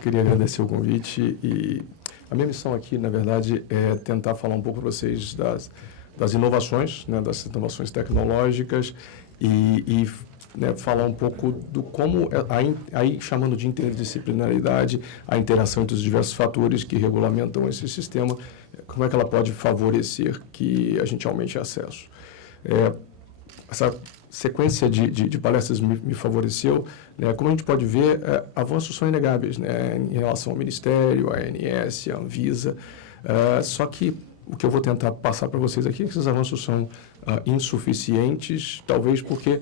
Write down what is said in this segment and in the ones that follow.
Queria agradecer o convite e a minha missão aqui, na verdade, é tentar falar um pouco para vocês das inovações, né, das inovações tecnológicas e né, falar um pouco do como, aí chamando de interdisciplinaridade, a interação entre os diversos fatores que regulamentam esse sistema, como é que ela pode favorecer que a gente aumente acesso. Essa sequência de palestras me favoreceu, né? Como a gente pode ver, avanços são inegáveis, né, em relação ao Ministério, à ANS, à Anvisa, só que o que eu vou tentar passar para vocês aqui é que esses avanços são insuficientes, talvez porque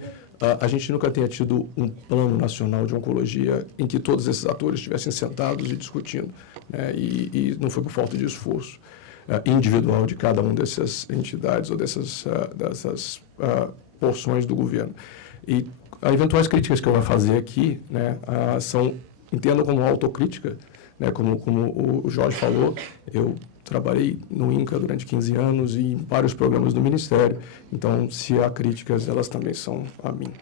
a gente nunca tenha tido um plano nacional de oncologia em que todos esses atores estivessem sentados e discutindo, né, e não foi por falta de esforço individual de cada uma dessas entidades ou dessas porções do governo. E as eventuais críticas que eu vou fazer aqui, né, entendam como autocrítica, né, como o Jorge falou, eu trabalhei no INCA durante 15 anos e em vários programas do Ministério, então, se há críticas, elas também são a mim.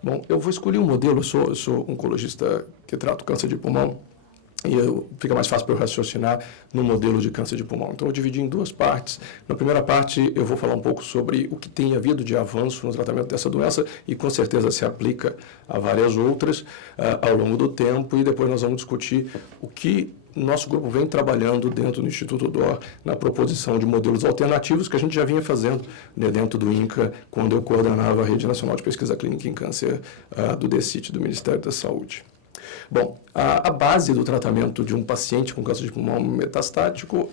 Bom, eu vou escolher um modelo, eu sou oncologista que trato câncer de pulmão, e fica mais fácil para eu raciocinar no modelo de câncer de pulmão. Então, eu dividi em duas partes. Na primeira parte, eu vou falar um pouco sobre o que tem havido de avanço no tratamento dessa doença e, com certeza, se aplica a várias outras ao longo do tempo. E depois nós vamos discutir o que nosso grupo vem trabalhando dentro do Instituto DOR na proposição de modelos alternativos que a gente já vinha fazendo, né, dentro do INCA, quando eu coordenava a Rede Nacional de Pesquisa Clínica em Câncer do DECIT, do Ministério da Saúde. Bom, a base do tratamento de um paciente com câncer de pulmão metastático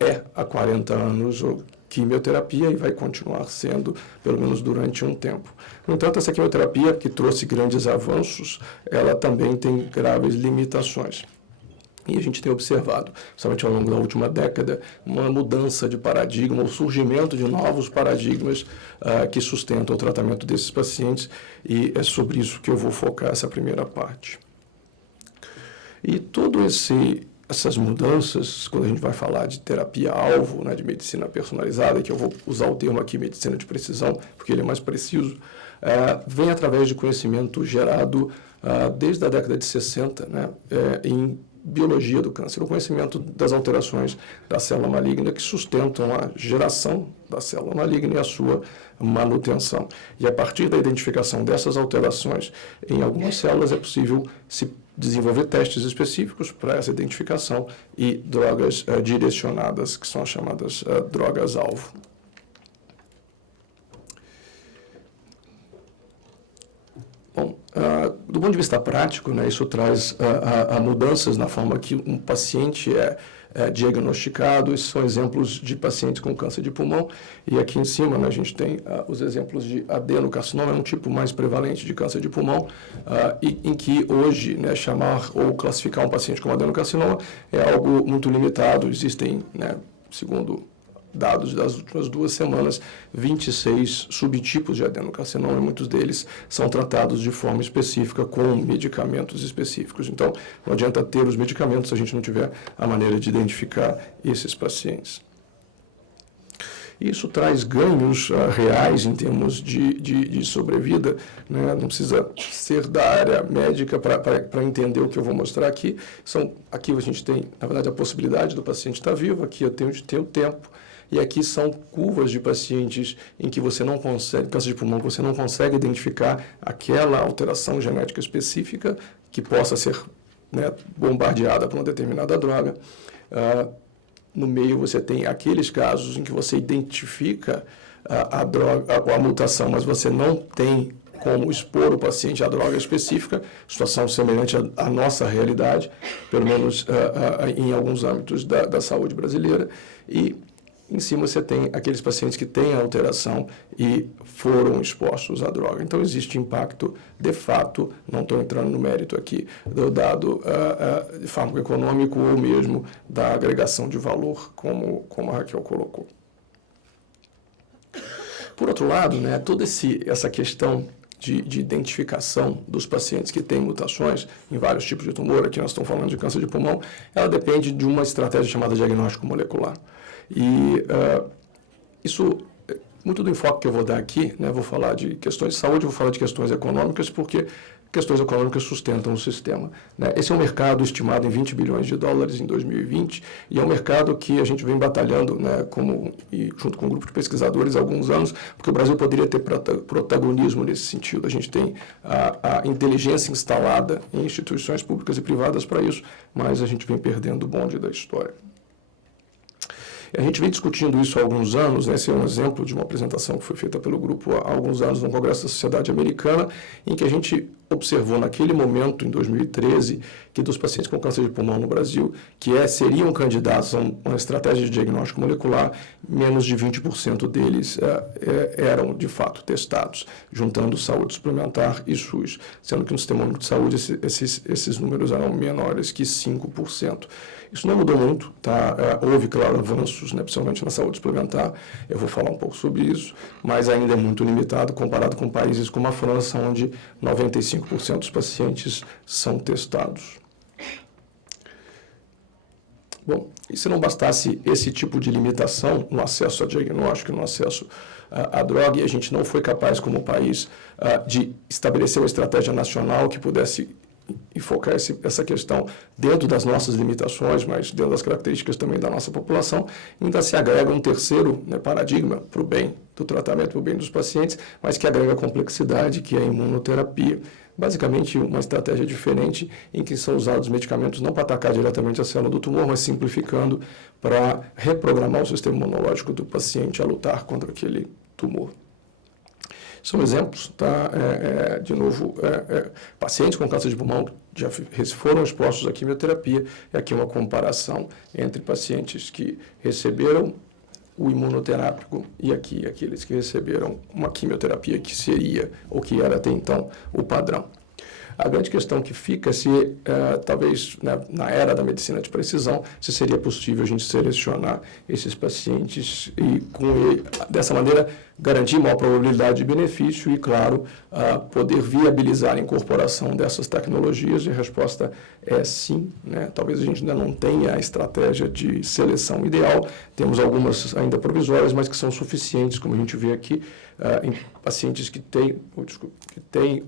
é, há 40 anos, quimioterapia e vai continuar sendo, pelo menos durante um tempo. No entanto, essa quimioterapia, que trouxe grandes avanços, ela também tem graves limitações. E a gente tem observado, principalmente ao longo da última década, uma mudança de paradigma, o surgimento de novos paradigmas que sustentam o tratamento desses pacientes, e é sobre isso que eu vou focar essa primeira parte. E todas essas mudanças, quando a gente vai falar de terapia-alvo, né, de medicina personalizada, que eu vou usar o termo aqui, medicina de precisão, porque ele é mais preciso, vem através de conhecimento gerado desde a década de 60, né, em biologia do câncer, o conhecimento das alterações da célula maligna que sustentam a geração da célula maligna e a sua manutenção. E a partir da identificação dessas alterações em algumas células é possível se desenvolver testes específicos para essa identificação e drogas direcionadas, que são as chamadas drogas-alvo. Bom, do ponto de vista prático, né, isso traz mudanças na forma que um paciente é diagnosticado. Esses são exemplos de pacientes com câncer de pulmão. E aqui em cima, né, a gente tem os exemplos de adenocarcinoma, é um tipo mais prevalente de câncer de pulmão, em que hoje, né, chamar ou classificar um paciente como adenocarcinoma é algo muito limitado. Existem, né, segundo dados das últimas 2 semanas, 26 subtipos de adenocarcinoma, e muitos deles são tratados de forma específica com medicamentos específicos. Então, não adianta ter os medicamentos se a gente não tiver a maneira de identificar esses pacientes. Isso traz ganhos reais em termos de sobrevida, né? Não precisa ser da área médica para entender o que eu vou mostrar aqui. Aqui a gente tem, na verdade, a possibilidade do paciente estar vivo, aqui eu tenho o tempo, e aqui são curvas de pacientes em que você não consegue, câncer de pulmão, você não consegue identificar aquela alteração genética específica que possa ser, né, bombardeada por uma determinada droga. No meio você tem aqueles casos em que você identifica a mutação, mas você não tem como expor o paciente à droga específica, situação semelhante à nossa realidade, pelo menos em alguns âmbitos da saúde brasileira. E em cima você tem aqueles pacientes que têm alteração e foram expostos à droga. Então, existe impacto, de fato, não estou entrando no mérito aqui, do dado farmacoeconômico ou mesmo da agregação de valor, como a Raquel colocou. Por outro lado, né, toda essa questão de identificação dos pacientes que têm mutações em vários tipos de tumor, aqui nós estamos falando de câncer de pulmão, ela depende de uma estratégia chamada diagnóstico molecular. E isso, muito do enfoque que eu vou dar aqui, né, vou falar de questões de saúde, vou falar de questões econômicas, porque questões econômicas sustentam o sistema, né? Esse é um mercado estimado em 20 bilhões de dólares em 2020 e é um mercado que a gente vem batalhando, né, junto com um grupo de pesquisadores há alguns anos, porque o Brasil poderia ter protagonismo nesse sentido. A gente tem a inteligência instalada em instituições públicas e privadas para isso, mas a gente vem perdendo o bonde da história. A gente vem discutindo isso há alguns anos, né? Esse é um exemplo de uma apresentação que foi feita pelo grupo há alguns anos no Congresso da Sociedade Americana, em que a gente observou naquele momento, em 2013, que dos pacientes com câncer de pulmão no Brasil, que seriam candidatos a uma estratégia de diagnóstico molecular, menos de 20% deles eram, de fato, testados, juntando saúde suplementar e SUS, sendo que no Sistema Único de Saúde esses números eram menores que 5%. Isso não mudou muito, tá? Houve, claro, avanços, né, principalmente na saúde suplementar, eu vou falar um pouco sobre isso, mas ainda é muito limitado comparado com países como a França, onde 95% dos pacientes são testados. Bom, e se não bastasse esse tipo de limitação no acesso a diagnóstico, no acesso à droga, e a gente não foi capaz, como país, de estabelecer uma estratégia nacional que pudesse enfocar essa questão dentro das nossas limitações, mas dentro das características também da nossa população, ainda se agrega um terceiro, né, paradigma para o bem do tratamento, para o bem dos pacientes, mas que agrega complexidade, que é a imunoterapia. Basicamente, uma estratégia diferente em que são usados medicamentos não para atacar diretamente a célula do tumor, mas simplificando para reprogramar o sistema imunológico do paciente a lutar contra aquele tumor. São exemplos, tá? De novo, pacientes com câncer de pulmão já foram expostos à quimioterapia. E aqui uma comparação entre pacientes que receberam o imunoterápico e aqui aqueles que receberam uma quimioterapia que seria, ou que era até então, o padrão. A grande questão que fica é se, talvez, né, na era da medicina de precisão, se seria possível a gente selecionar esses pacientes e, dessa maneira, garantir maior probabilidade de benefício e, claro, poder viabilizar a incorporação dessas tecnologias. E a resposta é sim, né? Talvez a gente ainda não tenha a estratégia de seleção ideal, temos algumas ainda provisórias, mas que são suficientes, como a gente vê aqui, em pacientes que têm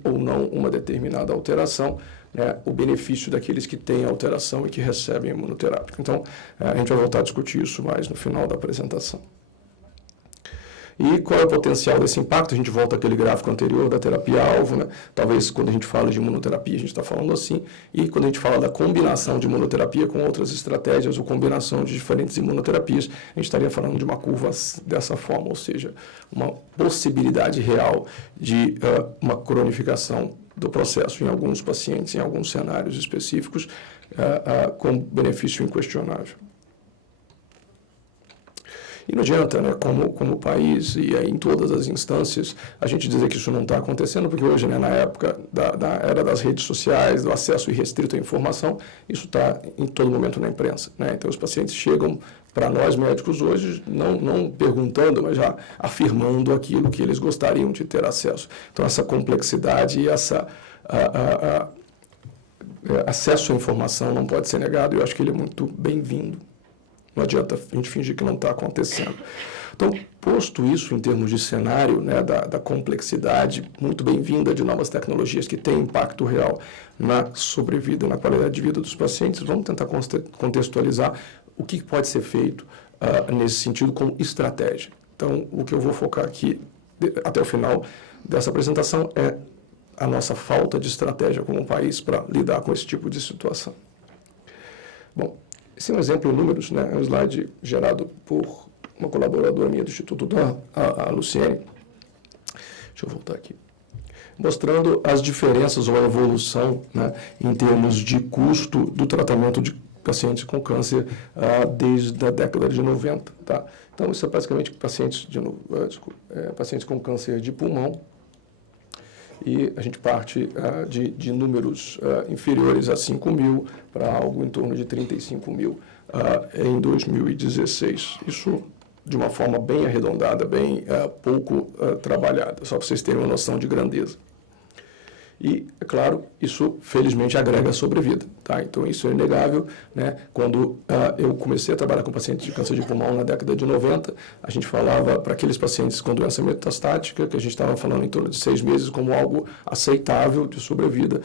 ou não uma determinada alteração, né, o benefício daqueles que têm alteração e que recebem imunoterápico. Então, a gente vai voltar a discutir isso mais no final da apresentação. E qual é o potencial desse impacto? A gente volta àquele gráfico anterior da terapia-alvo, né? Talvez quando a gente fala de imunoterapia, a gente está falando assim, e quando a gente fala da combinação de imunoterapia com outras estratégias ou combinação de diferentes imunoterapias, a gente estaria falando de uma curva dessa forma, ou seja, uma possibilidade real de uma cronificação do processo em alguns pacientes, em alguns cenários específicos, com benefício inquestionável. E não adianta, né, como país e aí em todas as instâncias, a gente dizer que isso não está acontecendo, porque hoje, né, na época da era das redes sociais, do acesso irrestrito à informação, isso está em todo momento na imprensa, né? Então, os pacientes chegam para nós médicos hoje, não perguntando, mas já afirmando aquilo que eles gostariam de ter acesso. Então, essa complexidade e acesso à informação não pode ser negado, e eu acho que ele é muito bem-vindo. Não adianta a gente fingir que não está acontecendo. Então, posto isso em termos de cenário, né, da complexidade muito bem-vinda de novas tecnologias que têm impacto real na sobrevida, na qualidade de vida dos pacientes, vamos tentar contextualizar o que pode ser feito nesse sentido como estratégia. Então, o que eu vou focar aqui até o final dessa apresentação é a nossa falta de estratégia como país para lidar com esse tipo de situação. Bom, esse é um exemplo em números, né? É um slide gerado por uma colaboradora minha do Instituto Dan, a Luciene. Deixa eu voltar aqui. Mostrando as diferenças ou a evolução, né, em termos de custo do tratamento de pacientes com câncer desde a década de 90. Tá? Então, isso é basicamente pacientes com câncer de pulmão. E a gente parte de números inferiores a 5 mil para algo em torno de 35 mil em 2016. Isso de uma forma bem arredondada, bem pouco trabalhada, só para vocês terem uma noção de grandeza. E, é claro, isso felizmente agrega sobrevida, tá? Então, isso é inegável, né? Quando eu comecei a trabalhar com pacientes de câncer de pulmão na década de 90, a gente falava para aqueles pacientes com doença metastática, que a gente estava falando em torno de 6 meses como algo aceitável de sobrevida.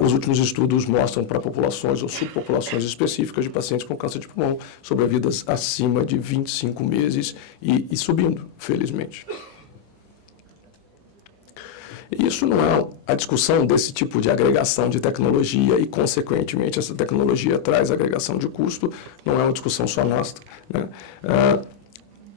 Os últimos estudos mostram para populações ou subpopulações específicas de pacientes com câncer de pulmão sobrevidas acima de 25 meses e subindo, felizmente. Isso não é a discussão desse tipo de agregação de tecnologia e, consequentemente, essa tecnologia traz agregação de custo, não é uma discussão só nossa, né?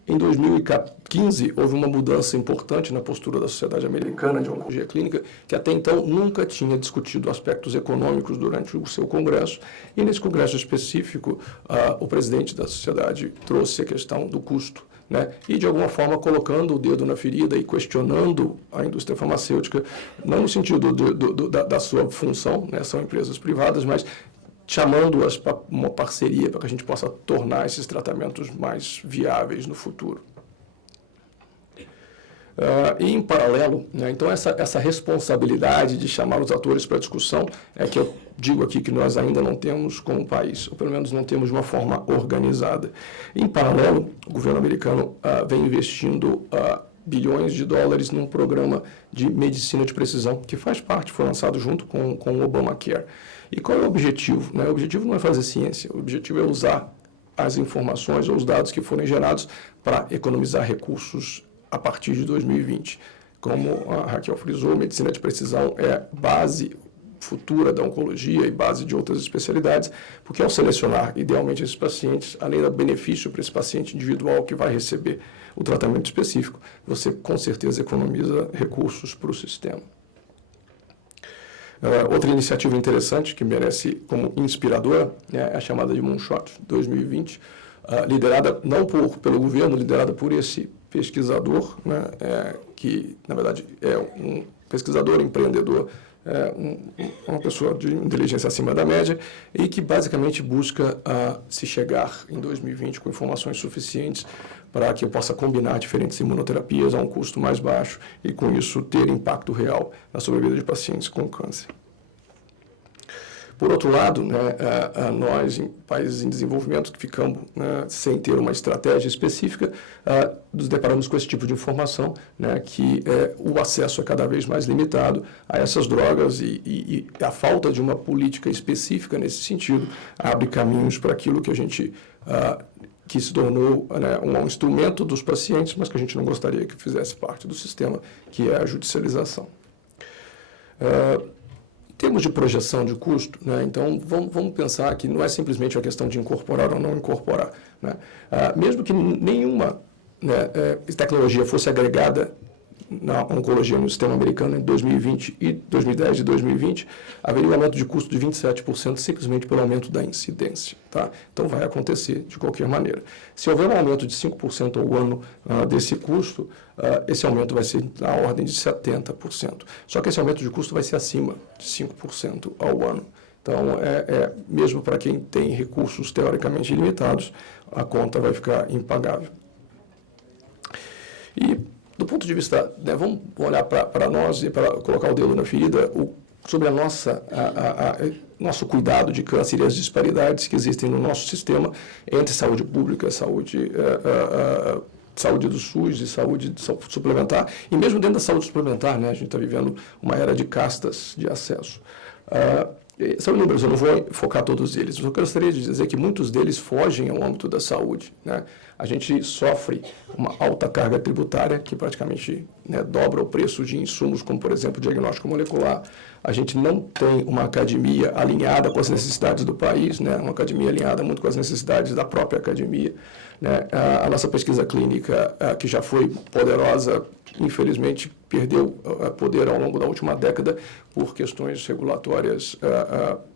Em 2015, houve uma mudança importante na postura da Sociedade Americana de Oncologia Clínica, que até então nunca tinha discutido aspectos econômicos durante o seu congresso. E nesse congresso específico, o presidente da sociedade trouxe a questão do custo, né? E, de alguma forma, colocando o dedo na ferida e questionando a indústria farmacêutica, não no sentido da sua função, né? São empresas privadas, mas chamando-as para uma parceria para que a gente possa tornar esses tratamentos mais viáveis no futuro. E, em paralelo, né, então, essa responsabilidade de chamar os atores para a discussão é que eu digo aqui que nós ainda não temos como país, ou pelo menos não temos de uma forma organizada. Em paralelo, o governo americano vem investindo bilhões de dólares num programa de medicina de precisão, que faz parte, foi lançado junto com o Obamacare. E qual é o objetivo, né? O objetivo não é fazer ciência, o objetivo é usar as informações ou os dados que forem gerados para economizar recursos a partir de 2020. Como a Raquel frisou, medicina de precisão é base futura da oncologia e base de outras especialidades, porque ao selecionar idealmente esses pacientes, além do benefício para esse paciente individual que vai receber o tratamento específico, você com certeza economiza recursos para o sistema. Outra iniciativa interessante que merece como inspiradora é a chamada de Moonshot 2020, liderada não pelo governo, liderada por esse pesquisador, né, que na verdade é um pesquisador, empreendedor, uma pessoa de inteligência acima da média e que basicamente busca se chegar em 2020 com informações suficientes para que eu possa combinar diferentes imunoterapias a um custo mais baixo e com isso ter impacto real na sobrevida de pacientes com câncer. Por outro lado, né, nós, em países em desenvolvimento, que ficamos, né, sem ter uma estratégia específica, nos deparamos com esse tipo de informação, né, que o acesso é cada vez mais limitado a essas drogas e a falta de uma política específica nesse sentido abre caminhos para aquilo que a gente que se tornou, né, um instrumento dos pacientes, mas que a gente não gostaria que fizesse parte do sistema, que é a judicialização. Em termos de projeção de custo, né, então vamos pensar que não é simplesmente uma questão de incorporar ou não incorporar, né? Mesmo que nenhuma, né, tecnologia fosse agregada na oncologia no sistema americano em 2020 e 2010 e 2020, haveria um aumento de custo de 27% simplesmente pelo aumento da incidência, tá? Então vai acontecer de qualquer maneira. Se houver um aumento de 5% ao ano desse custo, esse aumento vai ser na ordem de 70%. Só que esse aumento de custo vai ser acima de 5% ao ano. Então, mesmo para quem tem recursos teoricamente ilimitados, a conta vai ficar impagável. E do ponto de vista, né, vamos olhar para nós e para colocar o dedo na ferida sobre nosso cuidado de câncer e as disparidades que existem no nosso sistema entre saúde pública, saúde do SUS e saúde suplementar. E mesmo dentro da saúde suplementar, né, a gente está vivendo uma era de castas de acesso. São inúmeros, eu não vou focar todos eles, mas eu gostaria de dizer que muitos deles fogem ao âmbito da saúde, né? A gente sofre uma alta carga tributária, que praticamente, né, dobra o preço de insumos, como, por exemplo, diagnóstico molecular. A gente não tem uma academia alinhada com as necessidades do país, né? Uma academia alinhada muito com as necessidades da própria academia, né? A nossa pesquisa clínica, que já foi poderosa, infelizmente perdeu poder ao longo da última década por questões regulatórias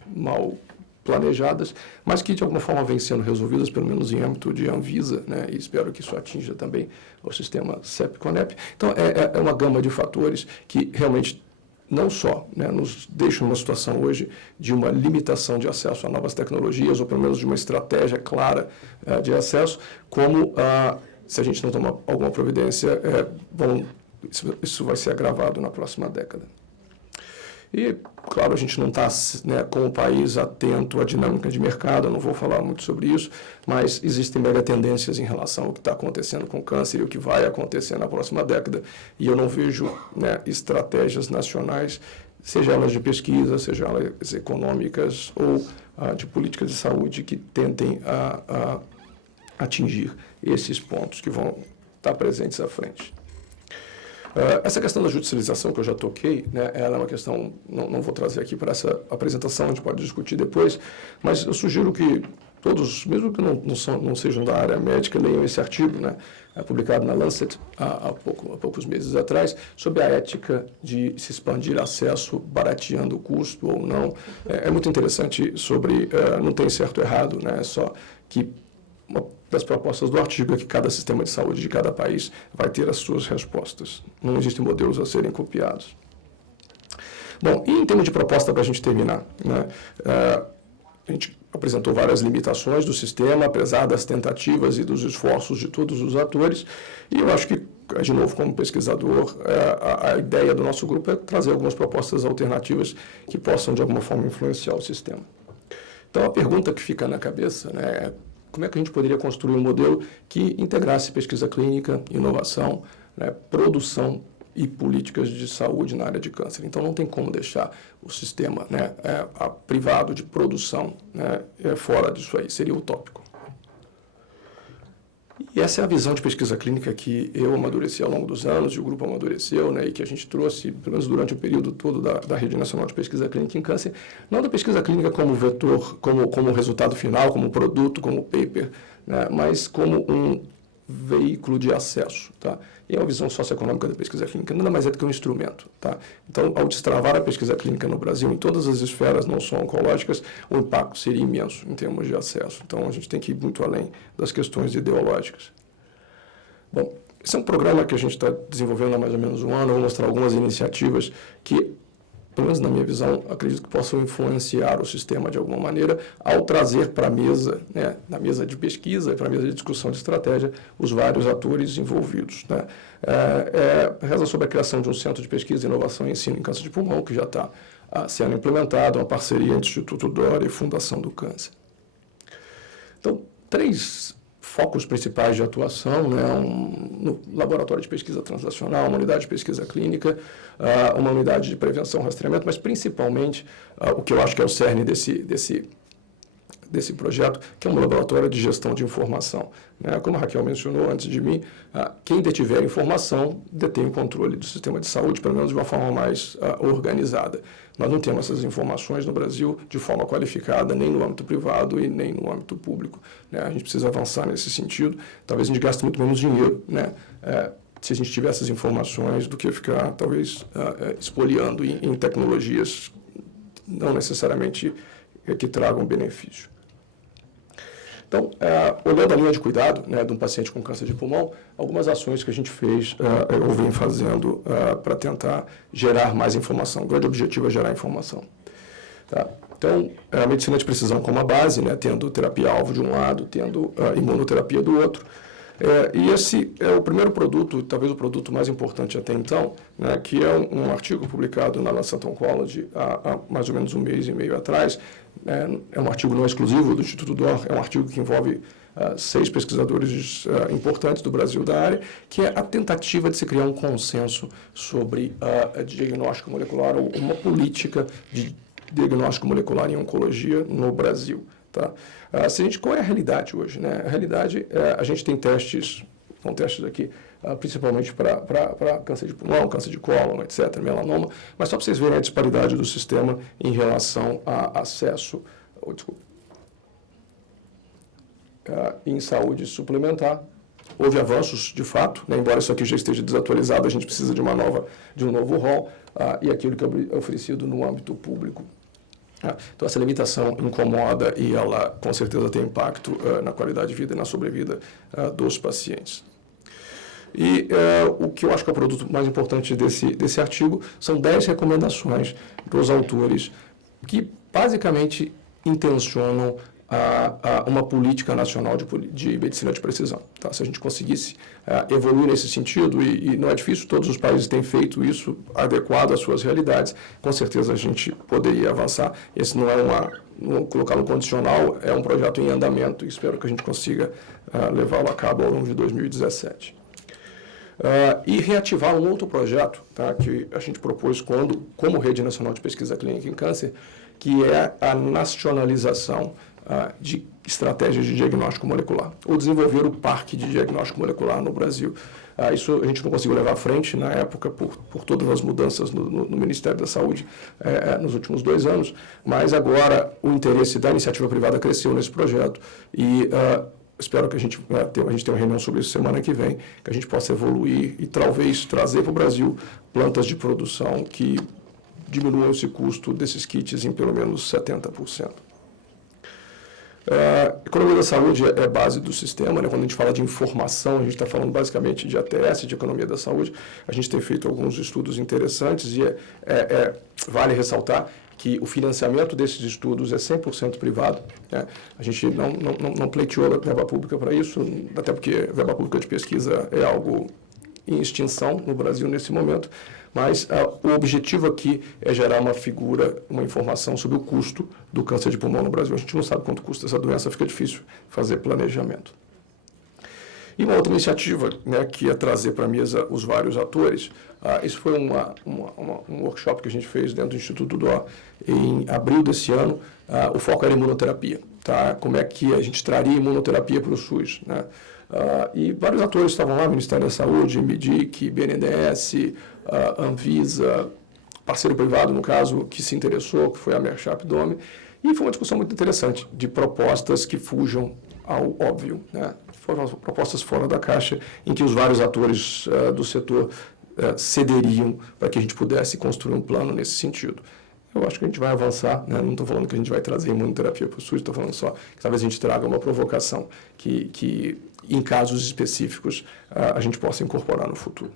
mal planejadas, mas que de alguma forma vêm sendo resolvidas, pelo menos em âmbito de Anvisa, né, e espero que isso atinja também o sistema CEP-CONEP. Então, é uma gama de fatores que realmente não só, né, nos deixam numa situação hoje de uma limitação de acesso a novas tecnologias, ou pelo menos de uma estratégia clara de acesso, como, se a gente não tomar alguma providência, isso vai ser agravado na próxima década. E, claro, a gente não está, né, como país atento à dinâmica de mercado, eu não vou falar muito sobre isso, mas existem mega tendências em relação ao que está acontecendo com o câncer e o que vai acontecer na próxima década, e eu não vejo, né, estratégias nacionais, seja elas de pesquisa, seja elas econômicas ou de políticas de saúde, que tentem atingir esses pontos que vão estar presentes à frente. Essa questão da judicialização que eu já toquei, né, ela é uma questão, não vou trazer aqui para essa apresentação, a gente pode discutir depois, mas eu sugiro que todos, mesmo que não sejam da área médica, leiam esse artigo, né, publicado na Lancet há poucos meses atrás, sobre a ética de se expandir acesso barateando o custo ou não. É muito interessante sobre, não tem certo ou errado, né, só que uma das propostas do artigo é que cada sistema de saúde de cada país vai ter as suas respostas. Não existem modelos a serem copiados. Bom, e em termos de proposta, para a gente terminar, né, a gente apresentou várias limitações do sistema, apesar das tentativas e dos esforços de todos os atores, e eu acho que, de novo, como pesquisador, a ideia do nosso grupo é trazer algumas propostas alternativas que possam, de alguma forma, influenciar o sistema. Então, a pergunta que fica na cabeça, né, é como é que a gente poderia construir um modelo que integrasse pesquisa clínica, inovação, né, produção e políticas de saúde na área de câncer. Então, não tem como deixar o sistema, né, privado de produção, né, fora disso aí, seria utópico. E essa é a visão de pesquisa clínica que eu amadureci ao longo dos anos, e o grupo amadureceu, né, e que a gente trouxe, pelo menos durante o período todo da Rede Nacional de Pesquisa Clínica em Câncer, não da pesquisa clínica como vetor, como resultado final, como produto, como paper, né, mas como um veículo de acesso, tá? E é uma visão socioeconômica da pesquisa clínica, nada mais é do que um instrumento, tá? Então, ao destravar a pesquisa clínica no Brasil, em todas as esferas, não só oncológicas, o impacto seria imenso em termos de acesso. Então, a gente tem que ir muito além das questões ideológicas. Bom, esse é um programa que a gente está desenvolvendo há mais ou menos um ano. Eu vou mostrar algumas iniciativas que, pelo menos na minha visão, acredito que possam influenciar o sistema de alguma maneira ao trazer para a mesa, né, na mesa de pesquisa e para a mesa de discussão de estratégia, os vários atores envolvidos, né. Reza sobre a criação de um centro de pesquisa, inovação e ensino em câncer de pulmão, que já está sendo implementado, uma parceria entre o Instituto Dora e Fundação do Câncer. Então, 3 focos principais de atuação, né, no laboratório de pesquisa translacional, uma unidade de pesquisa clínica, uma unidade de prevenção e rastreamento, mas principalmente o que eu acho que é o cerne desse projeto, que é um laboratório de gestão de informação, né? Como a Raquel mencionou antes de mim, quem detiver informação detém o controle do sistema de saúde, pelo menos de uma forma mais organizada. Nós não temos essas informações no Brasil de forma qualificada, nem no âmbito privado e nem no âmbito público, né? A gente precisa avançar nesse sentido. Talvez a gente gaste muito menos dinheiro, né, se a gente tiver essas informações, do que ficar, talvez, espoliando em tecnologias não necessariamente que tragam benefício. Então, olhando a linha de cuidado, né, de um paciente com câncer de pulmão, algumas ações que a gente fez ou vem fazendo para tentar gerar mais informação. O grande objetivo é gerar informação. Tá? Então, a medicina de precisão como a base, né, tendo terapia-alvo de um lado, tendo imunoterapia do outro. E esse é o primeiro produto, talvez o produto mais importante até então, né, que é um artigo publicado na Lancet Oncology há mais ou menos um mês e meio atrás. É um artigo não exclusivo do Instituto Dor, é um artigo que envolve 6 pesquisadores importantes do Brasil da área, que é a tentativa de se criar um consenso sobre diagnóstico molecular, ou uma política de diagnóstico molecular em oncologia no Brasil. Tá? Qual é a realidade hoje, né? A realidade a gente tem testes, são testes aqui, principalmente para câncer de pulmão, câncer de cólon, etc., melanoma, mas só para vocês verem a disparidade do sistema em relação a acesso, em saúde suplementar. Houve avanços, de fato, né? Embora isso aqui já esteja desatualizado, a gente precisa de um novo rol, e aquilo que é oferecido no âmbito público. Então, essa limitação incomoda e ela, com certeza, tem impacto na qualidade de vida e na sobrevida dos pacientes. E o que eu acho que é o produto mais importante desse artigo são 10 recomendações dos autores que, basicamente, intencionam uma política nacional de medicina de precisão. Tá? Se a gente conseguisse evoluir nesse sentido, e não é difícil, todos os países têm feito isso adequado às suas realidades, com certeza a gente poderia avançar. Esse não é colocar no condicional, é um projeto em andamento e espero que a gente consiga levá-lo a cabo ao longo de 2017. E reativar um outro projeto, tá, que a gente propôs como Rede Nacional de Pesquisa Clínica em Câncer, que é a nacionalização de estratégias de diagnóstico molecular, ou desenvolver o parque de diagnóstico molecular no Brasil. Isso a gente não conseguiu levar à frente na época por todas as mudanças no Ministério da Saúde nos últimos 2 anos, mas agora o interesse da iniciativa privada cresceu nesse projeto e espero que a gente tenha uma reunião sobre isso semana que vem, que a gente possa evoluir e talvez trazer para o Brasil plantas de produção que diminuam esse custo desses kits em pelo menos 70%. A economia da saúde é base do sistema, né? Quando a gente fala de informação, a gente está falando basicamente de ATS, de economia da saúde. A gente tem feito alguns estudos interessantes e vale ressaltar que o financiamento desses estudos é 100% privado, né? A gente não pleiteou a verba pública para isso, até porque a verba pública de pesquisa é algo em extinção no Brasil nesse momento, mas o objetivo aqui é gerar uma informação sobre o custo do câncer de pulmão no Brasil. A gente não sabe quanto custa essa doença, fica difícil fazer planejamento. E uma outra iniciativa, né, que é trazer para a mesa os vários atores, isso foi um workshop que a gente fez dentro do Instituto DOA em abril desse ano. O foco era imunoterapia, tá? Como é que a gente traria imunoterapia para o SUS, né? E vários atores estavam lá, Ministério da Saúde, MEDIC, BNDES, Anvisa, parceiro privado, no caso, que se interessou, que foi a Merchap Dome, e foi uma discussão muito interessante de propostas que fujam ao óbvio, né? Foram propostas fora da caixa, em que os vários atores do setor cederiam para que a gente pudesse construir um plano nesse sentido. Eu acho que a gente vai avançar, né? Não estou falando que a gente vai trazer imunoterapia para o SUS, estou falando só que talvez a gente traga uma provocação que em casos específicos, a gente possa incorporar no futuro.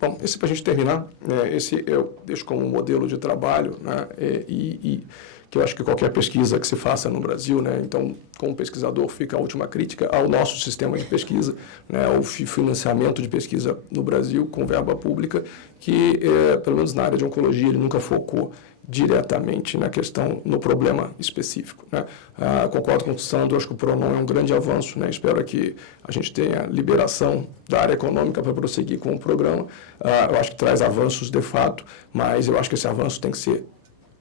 Bom, esse para a gente terminar, esse eu deixo como modelo de trabalho, né? E que eu acho que qualquer pesquisa que se faça no Brasil, né? Então, como pesquisador, fica a última crítica ao nosso sistema de pesquisa, né? Ao financiamento de pesquisa no Brasil com verba pública, que, pelo menos na área de oncologia, ele nunca focou diretamente na questão, no problema específico, né? Concordo com o Sandro, acho que o PRONON é um grande avanço, né? Espero que a gente tenha liberação da área econômica para prosseguir com o programa. Eu acho que traz avanços de fato, mas eu acho que esse avanço tem que ser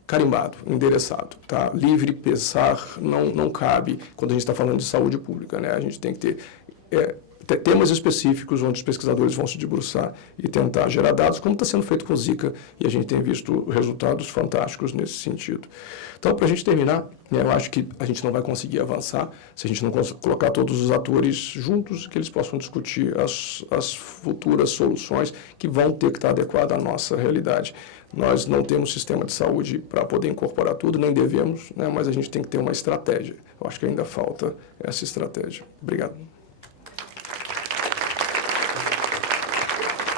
carimbado, endereçado, tá? Livre pensar não cabe quando a gente está falando de saúde pública, né? A gente tem que ter temas específicos onde os pesquisadores vão se debruçar e tentar gerar dados, como está sendo feito com o Zika, e a gente tem visto resultados fantásticos nesse sentido. Então, para a gente terminar, eu acho que a gente não vai conseguir avançar se a gente não colocar todos os atores juntos, que eles possam discutir as futuras soluções que vão ter que estar adequadas à nossa realidade. Nós não temos sistema de saúde para poder incorporar tudo, nem devemos, né, mas a gente tem que ter uma estratégia. Eu acho que ainda falta essa estratégia. Obrigado.